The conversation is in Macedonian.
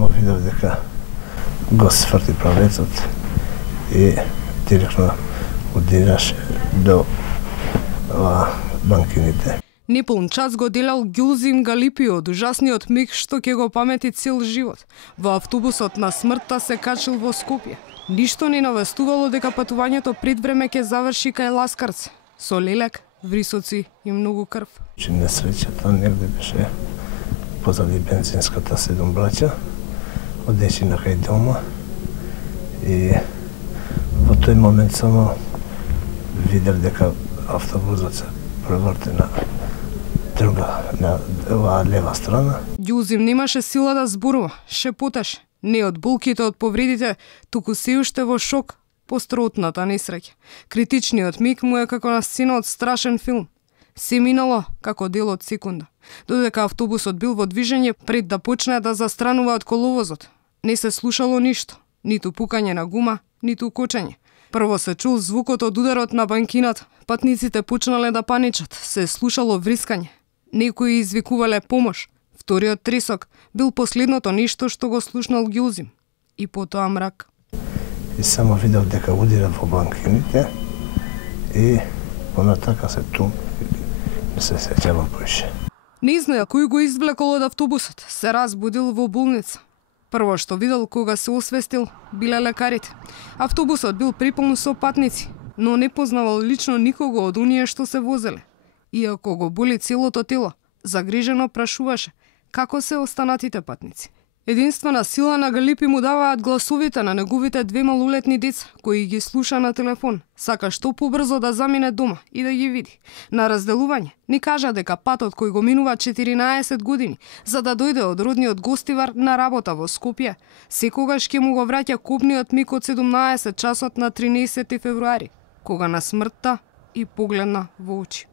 само видов дека го сврти правецот и директно удираше до банкините. Неполн час го делал Ѓулзим Галипио од ужасниот миг што ќе го памети цел живот. Во автобусот на смртта се качил во Скопје. Ништо не навестувало дека патувањето пред време ќе заврши кај Ласкарце, со лелек, врисоци и многу крв. Несреќата негде беше позади бензинската 7 браќа, одечина кај дома и во тој момент само видев дека автобусот се преврте на оваа лева страна. Ѓулзим немаше сила да зборува, шепоташе, не од болките од повредите, туку се уште во шок по страутната несреќа. Критичниот миг му е како на сцена од страшен филм. Се минало како дел од секунда. Додека автобусот бил во движење пред да почне да застранува од коловозот, не се слушало ништо, ниту пукање на гума, ниту кочење. Прво се чул звукот од ударот на банкината, патниците почнале да паничат, се слушало врискање. Некои извикувале помош. Вториот тресок бил последното ништо што го слушнал Ѓулзим. И потоа мрак. И само видев дека удира во банкините и понатака се тум. Не се сеќавам поише. Не знае кој го извлекол од автобусот, се разбудил во болница. Прво што видел кога се освестил, биле лекарите. Автобусот бил приполн со патници, но не познавал лично никого од оние што се возеле. Иако го боли целото тело, загрижено прашуваше како се останатите патници. Единствена сила на Галипи му даваат гласовите на неговите 2 малолетни деца, кои ги слуша на телефон. Сака што побрзо да замине дома и да ги види. На разделување ни кажа дека патот кој го минува 14 години за да дојде од родниот гостивар на работа во Скопје, секогаш ќе му го враќа копниот миг од 17 часот на 13 февруари, кога на смртта и погледна во очи.